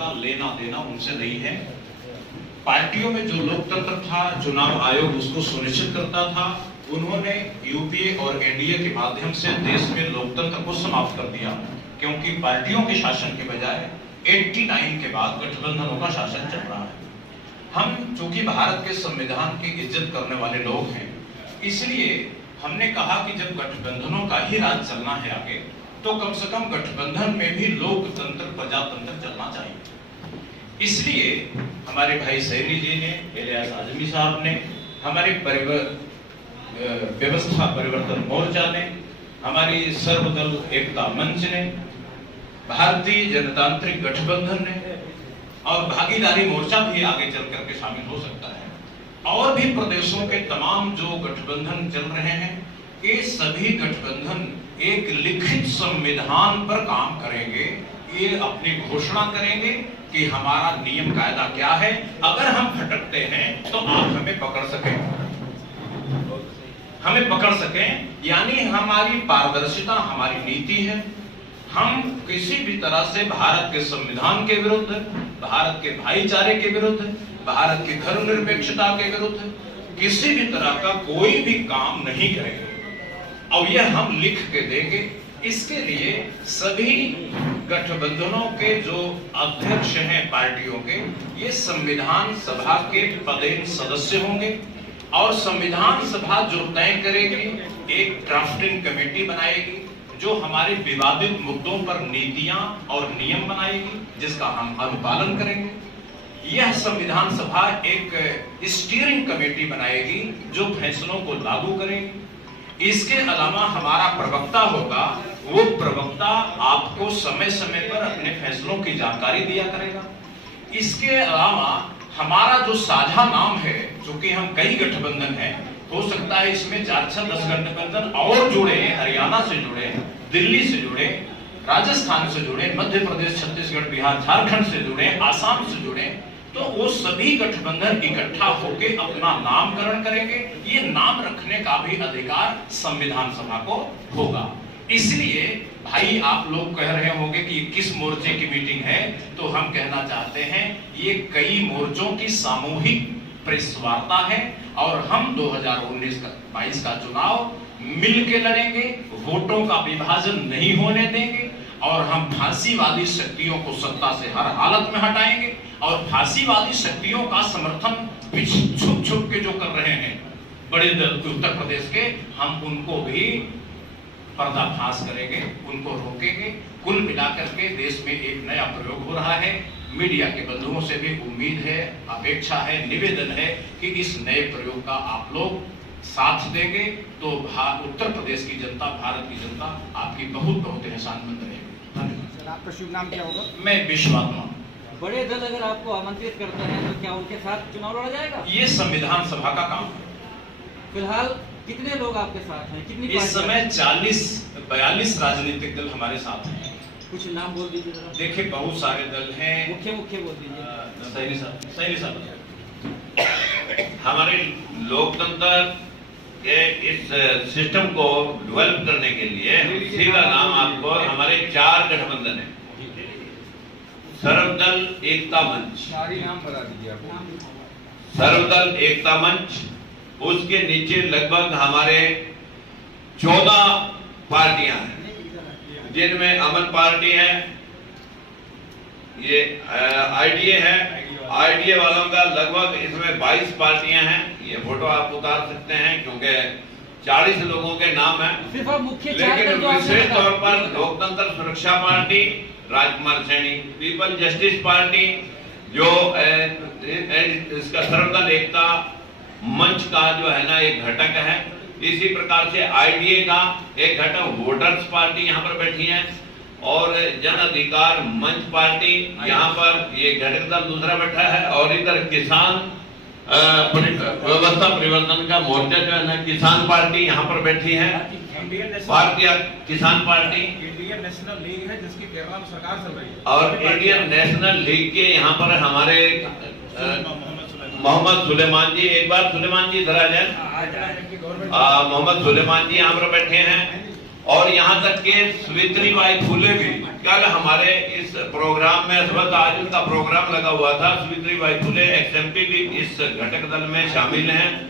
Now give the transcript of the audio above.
का लेना देना उनसे नहीं है। पार्टियों में जो लोकतंत्र था, चुनाव आयोग उसको सुनिश्चित करता था, उन्होंने यूपीए और एनडीए के माध्यम से देश में लोकतंत्र को समाप्त कर दिया, क्योंकि पार्टियों के शासन के बजाय 89 के बाद गठबंधनों का शासन चल रहा है। हम चूंकि भारत के संविधान की इज्जत करने वाले लोग हैं, इसलिए हमने कहा कि जब गठबंधनों का ही राज चलना है आगे, तो कम से कम गठबंधन में भी लोकतंत्र, प्रजातंत्र चलना चाहिए। इसलिए हमारे भाई सैनी जी ने, इलियास आजमी साहब ने, हमारे व्यवस्था परिवर्तन मोर्चा ने, हमारी सर्वदल एकता मंच ने, भारतीय जनतांत्रिक गठबंधन ने और भागीदारी मोर्चा भी आगे चल करके शामिल हो सकता है, और भी प्रदेशों के तमाम जो गठबंधन चल रहे हैं, ये सभी गठबंधन एक लिखित संविधान पर काम करेंगे। ये अपनी घोषणा करेंगे कि हमारा नियम कायदा क्या है, अगर हम भटकते हैं तो आप हमें पकड़ सकें, यानी हमारी पारदर्शिता हमारी नीति है। हम किसी भी तरह से भारत के संविधान के विरुद्ध, भारत के भाईचारे के विरुद्ध, भारत की धर्मनिरपेक्षता के विरुद्ध किसी भी तरह का कोई भी काम नहीं करेंगे, और यह हम लिख के देंगे। इसके लिए सभी गठबंधनों के जो अध्यक्ष हैं पार्टियों के, ये संविधान सभा के पदेन सदस्य होंगे, और संविधान सभा जो तय करेगी, एक ड्राफ्टिंग कमेटी बनाएगी जो हमारे विवादित मुद्दों पर नीतियां और नियम बनाएगी, जिसका हम अनुपालन करेंगे। यह संविधान सभा एक स्टीयरिंग कमेटी बनाएगी जो फैसलों को लागू करेगी। इसके अलावा हमारा प्रवक्ता होगा, वो प्रवक्ता आपको समय समय पर अपने फैसलों की जानकारी दिया करेगा। इसके अलावा हमारा जो साझा नाम है, चूंकि हम कई गठबंधन हैं, हो सकता है इसमें 4-10 गठबंधन और जुड़े, हरियाणा से जुड़े, दिल्ली से जुड़े, राजस्थान से जुड़े, मध्य प्रदेश, छत्तीसगढ़, बिहार, झारखंड से जुड़े, आसाम से जुड़े, तो वो सभी गठबंधन इकट्ठा होकर अपना नामकरण करेंगे। ये नाम रखने का भी अधिकार संविधान सभा को होगा। इसलिए भाई आप लोग कह रहे होंगे कि किस मोर्चे की मीटिंग है, तो हम कहना चाहते हैं ये कई मोर्चों की सामूहिक प्रेस वार्ता है, और हम 2019-22 का चुनाव मिलके लड़ेंगे, वोटों का विभाजन नहीं होने देंगे, और हम फांसीवादी शक्तियों को सत्ता से हर हालत में हटाएंगे, और फांसीवादी शक्तियों का समर्थन छुप छुप के जो कर रहे हैं बड़े दल उत्तर प्रदेश के, हम उनको भी पर्दाफाश करेंगे, उनको रोकेंगे। कुल मिलाकर के देश में एक नया प्रयोग हो रहा है। मीडिया के बंधुओं से भी उम्मीद है, अपेक्षा है, निवेदन है कि इस नए प्रयोग का आप लोग साथ देंगे, तो उत्तर प्रदेश की जनता, भारत की जनता आपकी बहुत बहुत एहसानमंद रहेगी। सर, आपका शुभ नाम क्या होगा? मैं विश्वात्मा। बड़े दल अगर आपको आमंत्रित करते हैं तो क्या उनके साथ चुनाव लड़ा जाएगा? ये संविधान सभा का काम है। फिलहाल कितने लोग आपके साथ हैं? कितनी इस समय 40-42 राजनीतिक दल हमारे साथ हैं। कुछ नाम बोल दीजिए जरा। देखिए बहुत सारे दल हैं। मुख्य बोल दीजिए। सैनी साहब हमारे लोकतंत्र के इस सिस्टम को डेवलप करने के लिए सीधा नाम आपको, हमारे 4 गठबंधन है। सर्वदल एकता मंच, सारी नाम बता दीजिए आप। सर्वदल एकता मंच, उसके नीचे लगभग हमारे 14 पार्टियां हैं, जिनमें अमन पार्टी है, ये आईडीए है, आईडीए वालों का लगभग इसमें 22 पार्टियां हैं। ये फोटो आप उतार सकते हैं क्योंकि 40 लोगों के नाम है, लेकिन विशेष तौर पर लोकतंत्र सुरक्षा party, Rajkumar Saini, people justice party, जो इसका सर्वदल एकता मंच का जो है ना एक घटक है। इसी प्रकार से आईडीए का एक घटक वोटर्स पार्टी यहाँ पर बैठी है, और जन अधिकार मंच पार्टी यहाँ पर ये घटक दल दूसरा बैठा है, और इधर किसान व्यवस्था परिवर्तन का मोर्चा जो है ना किसान पार्टी यहाँ पर बैठी है, भारतीय किसान पार्टी, इंडियन नेशनल लीग है जिसकी केरला में सरकार चल रही है, और इंडियन नेशनल लीग के यहाँ पर हमारे मोहम्मद सुलेमान जी, एक बार सुलेमान जी इधर आ जाए। मोहम्मद सुलेमान जी यहाँ पर बैठे हैं, और यहाँ तक कि सावित्रीबाई फुले भी कल हमारे इस प्रोग्राम में आज उनका प्रोग्राम लगा हुआ था। सावित्रीबाई फुले XMP भी इस घटक दल में शामिल हैं।